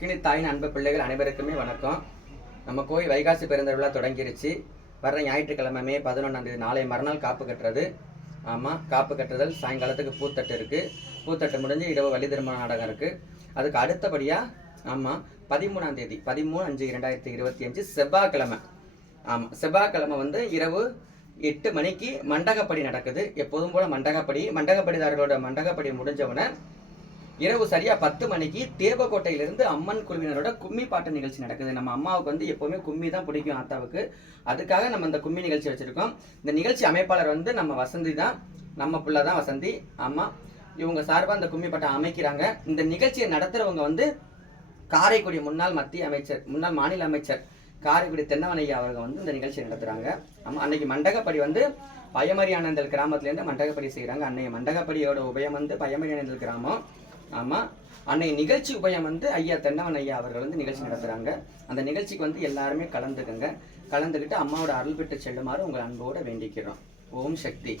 அக்கினி தாயின் அன்பு பிள்ளைகள் அனைவருக்குமே வணக்கம். நம்ம கோயில் வைகாசி பெருந்திருவிழா தொடங்கிருச்சு. வர்ற ஞாயிற்றுக்கிழமை மே 11 நாளை மறுநாள் காப்பு கட்டுறது. ஆமாம், காப்பு கட்டுதல் சாயங்காலத்துக்கு பூத்தட்டு இருக்குது. பூத்தட்டு முடிஞ்சு இரவு வழி திருமண நாடகம் இருக்குது. அதுக்கு அடுத்தபடியாக ஆமாம் 13 13/5/2025 செவ்வாய்க்கிழமை. ஆமாம், செவ்வாய்க்கிழமை வந்து இரவு 8 மணிக்கு மண்டகப்படி நடக்குது. எப்போதும் போல மண்டகப்படிதாரர்களோட மண்டகப்படி முடிஞ்சவுடனே இரவு சரியா 10 மணிக்கு தேவக்கோட்டையிலிருந்து அம்மன் குழுவினரோட கும்மி பாட்டு நிகழ்ச்சி நடக்குது. நம்ம அம்மாவுக்கு வந்து எப்பவுமே கும்மி தான் பிடிக்கும், ஆத்தாவுக்கு. அதுக்காக நம்ம இந்த கும்மி நிகழ்ச்சி வச்சிருக்கோம். இந்த நிகழ்ச்சி அமைப்பாளர் வந்து நம்ம வசந்தி தான், நம்ம பிள்ளை தான் வசந்தி. ஆமா, இவங்க சார்பாக இந்த கும்மி பாட்டை அமைக்கிறாங்க. இந்த நிகழ்ச்சியை நடத்துறவங்க வந்து காரைக்குடி முன்னாள் மத்திய அமைச்சர், முன்னாள் மாநில அமைச்சர் காரைக்குடி தென்னவனையா அவர்கள் வந்து இந்த நிகழ்ச்சியை நடத்துறாங்க. ஆமா, அன்னைக்கு மண்டகப்படி வந்து பயமரியானந்தல் கிராமத்துலேருந்து மண்டகப்படி செய்கிறாங்க. அன்னைய மண்டகப்படியோட உபயம் வந்து பயமரியானந்தல் கிராமம். ஆமாம், அன்னைய நிகழ்ச்சி உபயம் வந்து ஐயா தென்னவன் ஐயா அவர்கள் வந்து நிகழ்ச்சி நடத்துகிறாங்க. அந்த நிகழ்ச்சிக்கு வந்து எல்லாருமே கலந்துக்கிட்டு அம்மாவோட அருள் பெற்று செல்லுமாறு உங்கள் அன்போடு வேண்டிக்கிறோம். ஓம் சக்தி.